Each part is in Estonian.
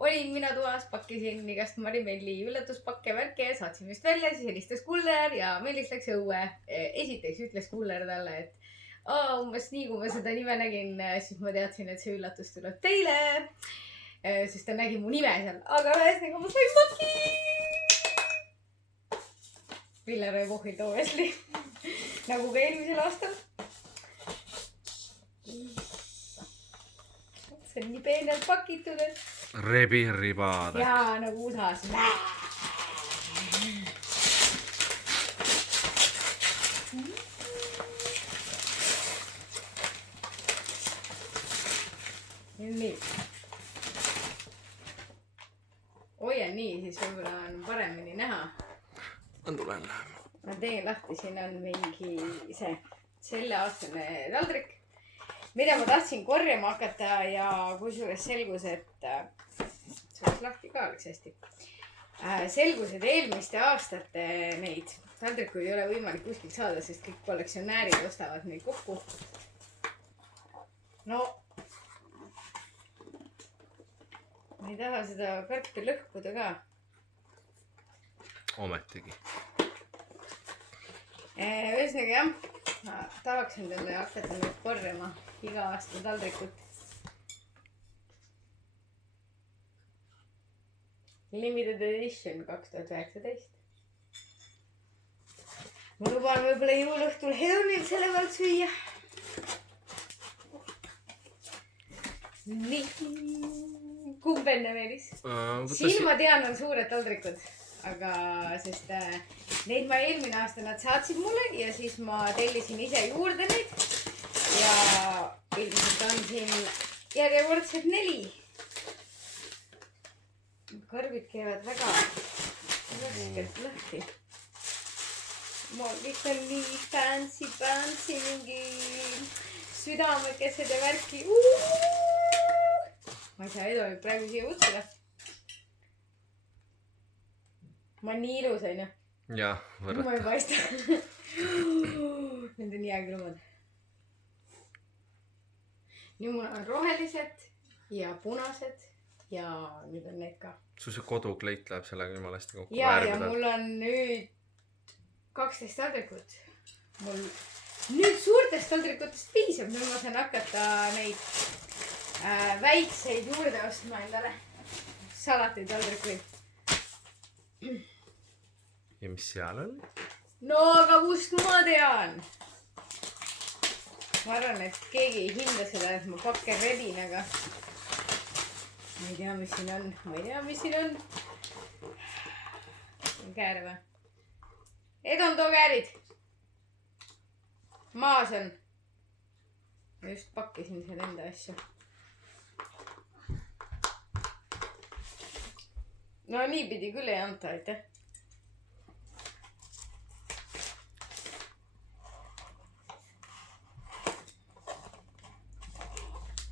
olin mina toas, pakkisin igast Mari-Melli üllatuspakke värke ja saatsin vist välja, siis helistas kuller ja Meelis läks õue. Esiteks ütles kuller talle, et umbes nii, kui ma seda nime nägin, siis ma teadsin, et see üllatus tuleb teile. Sest ta nägi mu nime seal, aga ühesõnaga ma sain paki. Villar ei pohhilt obviously. Nagu ka eelmisel aastal. See on nii peenelt pakitud, et... Rebiribade. Jaa, nagu USA-s. Nii. Hoia nii, siis võib-olla on paremini näha. Ma tulen lähema. Ma teen lahti, siin on mingi selle aastane taldrik, mida ma tahtsin korjama hakata ja kusjuures selgus, et suures lahti ka oleks hästi. Selgus, et eelmiste aastate neid taldrikuid ei ole võimalik kuskilt saada, sest kõik kollektsionäärid ostavad neid kokku. No, ma ei taha seda karpi lõhkuda ka. Ometigi. Ühesõnaga jah, ma tahaks endale hakata nüüd korjama iga aasta taldrikut. Limited edition 2019. Ma luban võib-olla jõuluõhtul Helmil selle pealt süüa. Nii, kumb enne Meelis? Siin ma tean, on suured taldrikud. Aga sest neid ma eelmine aasta nad saatsid mulle ja siis ma tellisin ise juurde neid. Ja ilmselt on siin järjekordselt 4. Karbid käivad väga raskelt lahti. Mul kõik on nii fancy mingi südamekesed ja värki. Ma ei saa edu praegu siia kutsuda. Ma on nii ilus, on ju? Jah, võrrata. Ma ei paista. Need on jääkülmad. Nüüd mul on rohelised ja punased ja nüüd on need ka. Sul see kodukleit läheb sellega jumala hästi kokku. Ja mul on nüüd 12 taldrikut. Mul nüüd suurtest taldrikutest piisab. Nüüd ma saan hakata neid väikseid juurde ostma endale. Salateid taldrikuid. Ja mis seal on? No, aga kust ma tean? Ma arvan, et keegi ei hinda seda, et ma pakke rebin, aga ma ei tea, mis siin on. Ma ei tea, mis siin on. Kääre või? Need on too käärid. Maas on. Ma just pakkisin seal enda asju. No nii pidi küll ei anta, aitäh.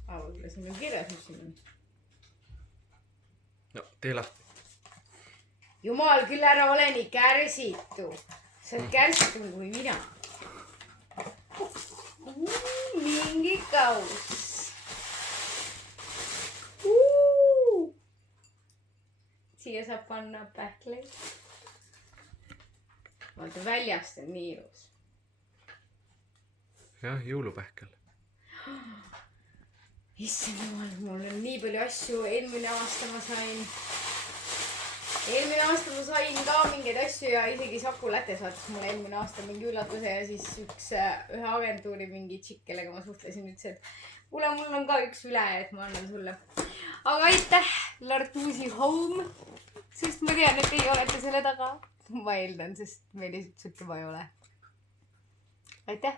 Võib-olla siin on kirjas, mis siin on. No, tee lahti. Jumal, küll ära ole nii kärsitu. Sa oled kärsitum kui mina. Mingi kauss. Siia saab panna pähkleid. Vaata, väljast on nii ilus. Jah, jõulupähkel. Issand jumal, mul on nii palju asju. Eelmine aasta ma sain ka mingeid asju ja isegi Saku Läte saatis mulle eelmine aasta mingi üllatuse ja siis ühe agentuuri mingi tšikk, kellega ma suhtlesin, ütles, et kuule, mul on ka üks üle, et ma annan sulle. Aga aitäh, Lartusi Home, sest ma tean, et teie olete selle taga. Ma eeldan, sest meil lihtsalt juba ei ole. Aitäh!